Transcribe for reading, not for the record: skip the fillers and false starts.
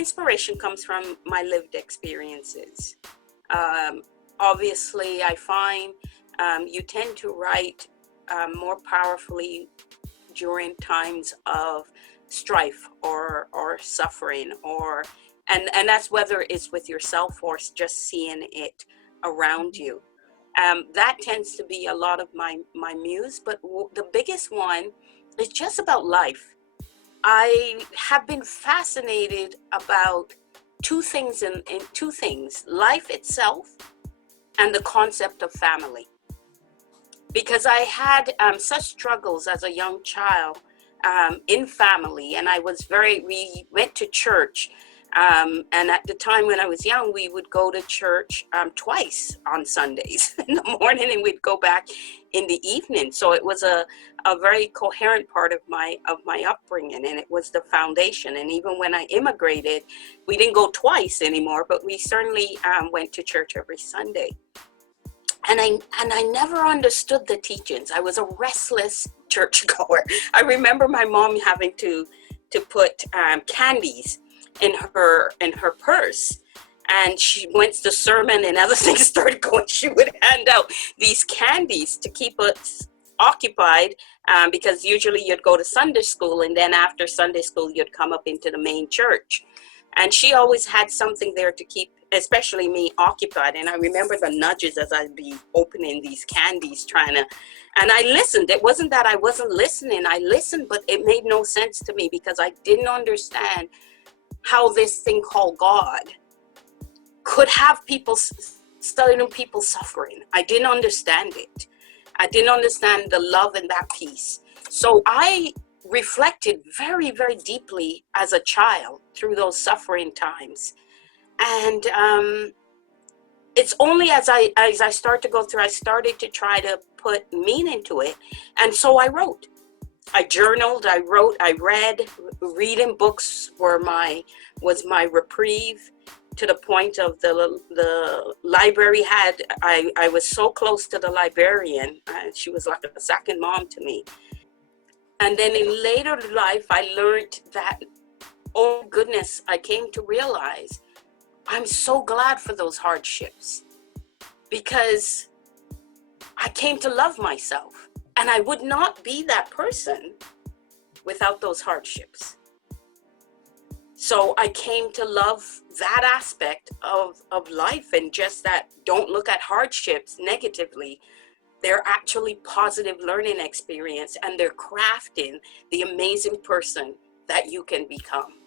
inspiration comes from my lived experiences. Obviously, I find you tend to write more powerfully during times of strife or suffering, and that's whether it's with yourself or just seeing it around you. That tends to be a lot of my muse, but the biggest one is just about life. I have been fascinated about two things in two things: life itself and the concept of family. Because I had such struggles as a young child in family, and we went to church. And at the time when I was young, we would go to church twice on Sundays, in the morning, and we'd go back in the evening. So it was a very coherent part of my upbringing, and it was the foundation. And even when I immigrated, we didn't go twice anymore, but we certainly went to church every Sunday. And I never understood the teachings. I was a restless churchgoer. I remember my mom having to put candies in her purse, and once the sermon and other things started going, she would hand out these candies to keep us occupied, because usually you'd go to Sunday school, and then after Sunday school you'd come up into the main church, and she always had something there to keep especially me occupied. And I remember the nudges as I'd be opening these candies, and I listened. It wasn't that I wasn't listening. I listened, but it made no sense to me because I didn't understand how this thing called God could have people suffering. I didn't understand it. I didn't understand the love in that piece. So I reflected very, very deeply as a child through those suffering times. And it's only as I start to go through, I started to try to put meaning to it. And so I wrote. I journaled, I wrote, I read. Reading books was my reprieve, to the point of the library I was so close to the librarian. She was like a second mom to me. And then in later life, I learned that, oh goodness, I came to realize I'm so glad for those hardships, because I came to love myself, and I would not be that person without those hardships. So I came to love that aspect of life, and just that, don't look at hardships negatively. They're actually positive learning experience, and they're crafting the amazing person that you can become.